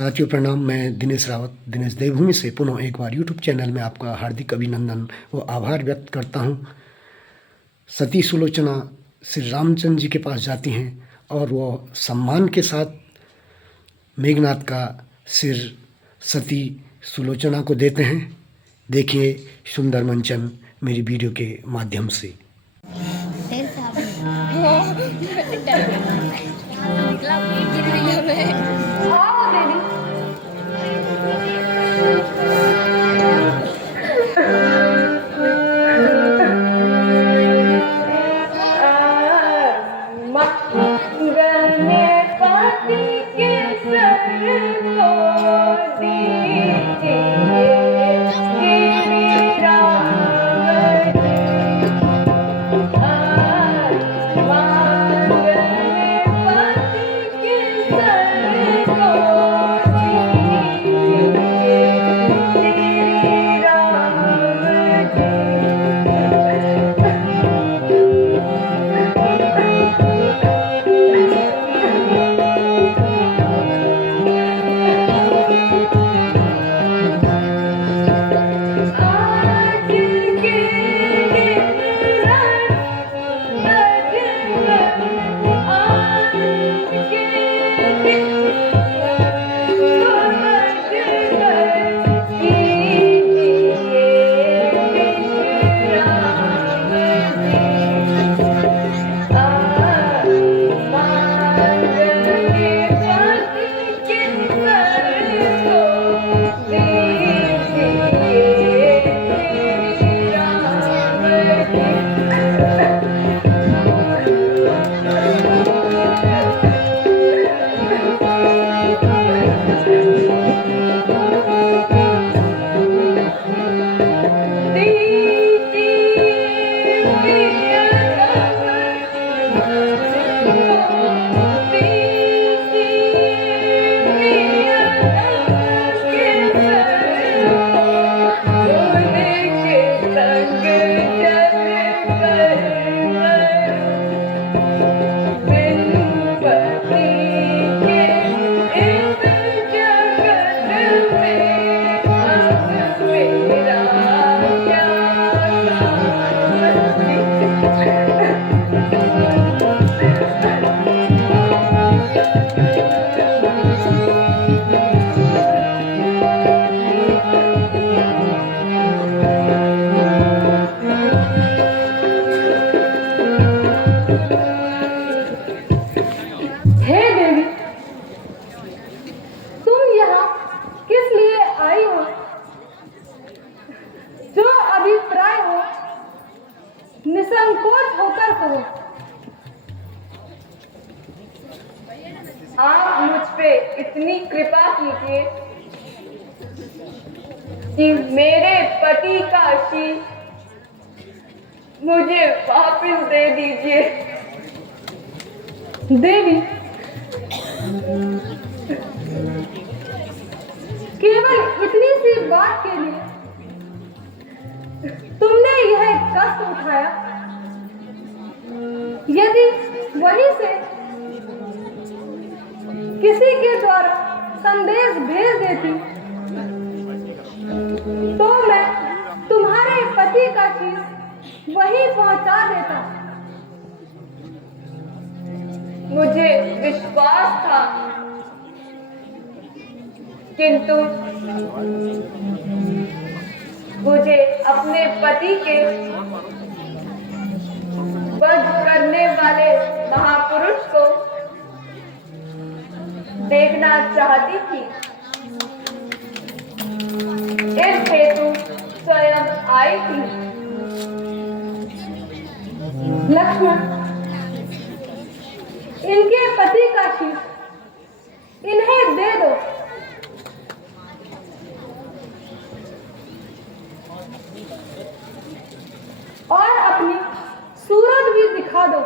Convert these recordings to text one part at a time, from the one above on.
साथियों प्रणाम। मैं दिनेश रावत दिनेश देवभूमि से पुनः एक बार यूट्यूब चैनल में आपका हार्दिक अभिनंदन व आभार व्यक्त करता हूँ। सती सुलोचना श्री रामचंद्र जी के पास जाती हैं और वह सम्मान के साथ मेघनाथ का सिर सती सुलोचना को देते हैं। देखिए सुंदर मंचन मेरी वीडियो के माध्यम से। निसंकोच होकर कहो, आप मुझ पे इतनी कृपा कीजिए कि मेरे पति का शीश मुझे वापस दे दीजिए। देवी, केवल इतनी सी बात के लिए तुमने यह कष्ट उठाया। यदि वहीं से किसी के द्वारा संदेश भेज देती तो मैं तुम्हारे पति का चीज वहीं पहुंचा देता। मुझे विश्वास था, किंतु मुझे अपने पति के वध करने वाले महापुरुष को देखना चाहती थी। इस हेतु स्वयं आई थी। लक्ष्मण, इनके पति का शीश इन्हें दे दो। और अपनी सूरत भी दिखा दो।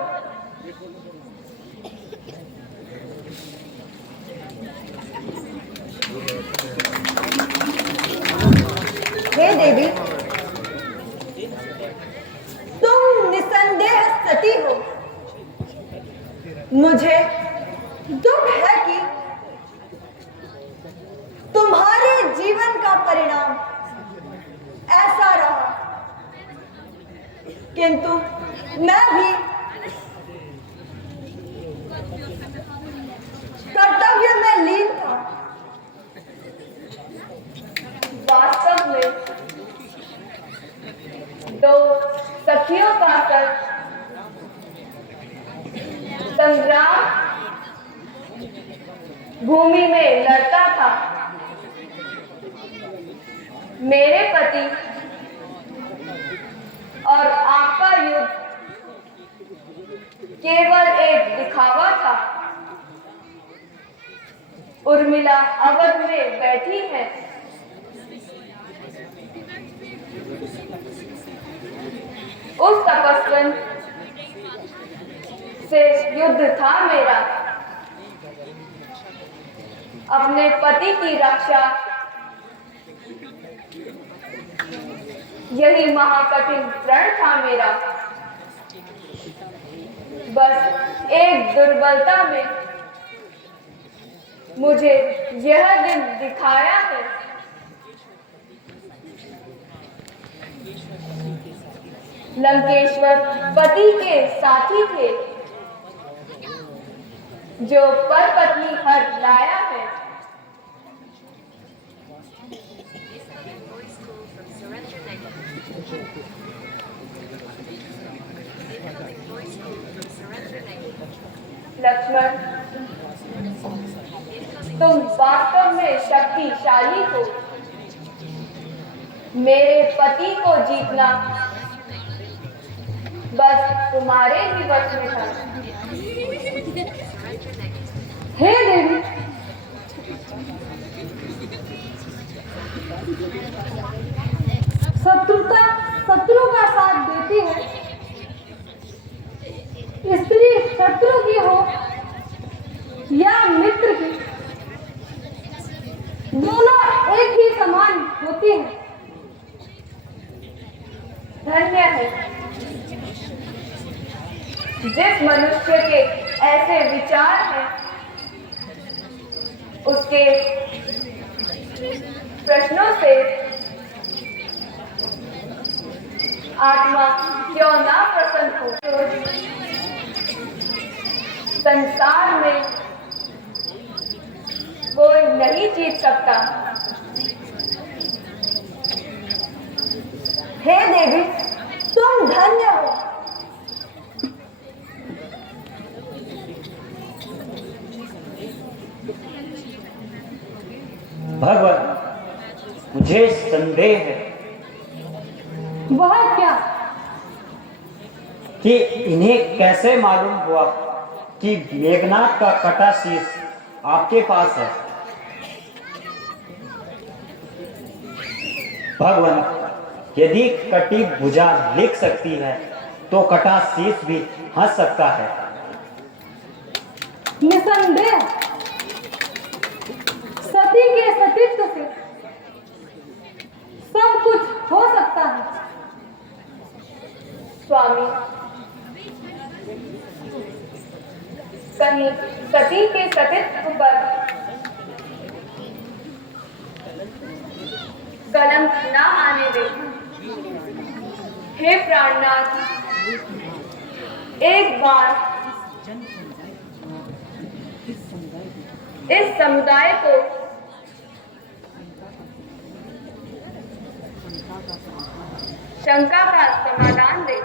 हे देवी, तुम निसंदेह सती हो। मुझे दुख है कि किंतु मैं भी कर्तव्य में लीन था। वास्तव में दो सखियों का सच संग्राम भूमि में लड़ता था। मेरे पति और आपका युद्ध केवल एक दिखावा था। उर्मिला अवध में बैठी है। उस तपस्वन से युद्ध था मेरा। अपने पति की रक्षा यही महाकठिन प्रण था मेरा। बस एक दुर्बलता में मुझे यह दिन दिखाया है। लंकेश्वर पति के साथी थे जो पर पत्नी हर लाया है। लक्ष्मण, तुम वास्तव में शक्तिशाली हो। मेरे पति को जीतना बस तुम्हारे ही वश में था। हे देवी, शत्रुता शत्रु का साथ देती है। स्त्री शत्रु की हो या मित्र की, दोनों एक ही समान होती है। धन्य है जिस मनुष्य के ऐसे विचार हैं। उसके प्रश्नों से आत्मा क्यों ना प्रसन्न हो। संसार में कोई नहीं जीत सकता। हे देवी, तुम धन्य हो। भगवान, मुझे संदेह है वह क्या? कि इन्हें कैसे मालूम हुआ कि मेघनाथ का कटा शीश आपके पास है। भगवान, यदि कटी भुजा लिख सकती है तो कटा शीश भी हंस सकता है। निसंदेह सती के सतीत्व से सब कुछ हो सकता है। स्वामी, कहीं सती के सतीत्व पर कलंक ना आने दे। हे प्राणनाथ, एक बार इस समुदाय को शंका का समाधान दे।